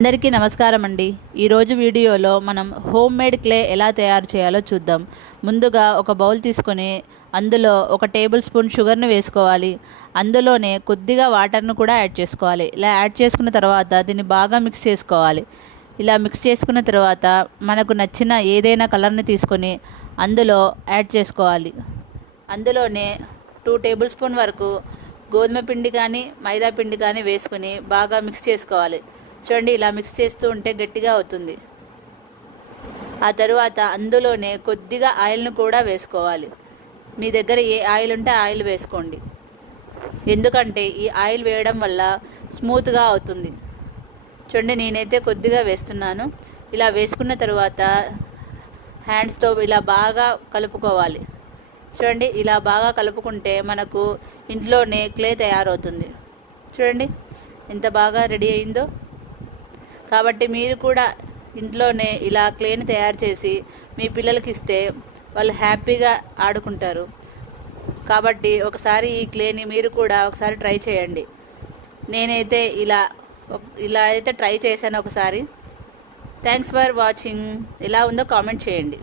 అందరికీ నమస్కారం అండి. ఈరోజు వీడియోలో మనం హోమ్ మేడ్ క్లే ఎలా తయారు చేయాలో చూద్దాం. ముందుగా ఒక బౌల్ తీసుకొని అందులో 1 టేబుల్ స్పూన్ షుగర్ను వేసుకోవాలి. అందులోనే కొద్దిగా వాటర్ను కూడా యాడ్ చేసుకోవాలి. ఇలా యాడ్ చేసుకున్న తర్వాత దీన్ని బాగా మిక్స్ చేసుకోవాలి. ఇలా మిక్స్ చేసుకున్న తర్వాత మనకు నచ్చిన ఏదైనా కలర్ని తీసుకొని అందులో యాడ్ చేసుకోవాలి. అందులోనే 2 టేబుల్ స్పూన్ వరకు గోధుమ పిండి కానీ మైదా పిండి కానీ వేసుకొని బాగా మిక్స్ చేసుకోవాలి. చూడండి, ఇలా మిక్స్ చేస్తూ ఉంటే గట్టిగా అవుతుంది. ఆ తరువాత అందులోనే కొద్దిగా ఆయిల్ను కూడా వేసుకోవాలి. మీ దగ్గర ఏ ఆయిల్ ఉంటే ఆయిల్ వేసుకోండి, ఎందుకంటే ఈ ఆయిల్ వేయడం వల్ల స్మూత్గా అవుతుంది. చూడండి, నేనైతే కొద్దిగా వేస్తున్నాను. ఇలా వేసుకున్న తర్వాత హ్యాండ్స్తో ఇలా బాగా కలుపుకోవాలి. చూడండి, ఇలా బాగా కలుపుకుంటే మనకు ఇంట్లోనే క్లే తయారవుతుంది. చూడండి ఎంత బాగా రెడీ అయిందో. కాబట్టి మీరు కూడా ఇంట్లోనే ఇలా క్లేని తయారు చేసి మీ పిల్లలకి ఇస్తే వాళ్ళు హ్యాపీగా ఆడుకుంటారు. కాబట్టి ఒకసారి ఈ క్లేని మీరు కూడా ఒకసారి ట్రై చేయండి. నేనైతే ఇలా అయితే ట్రై చేశాను ఒకసారి. Thanks for watching. ఎలా ఉందో కామెంట్ చేయండి.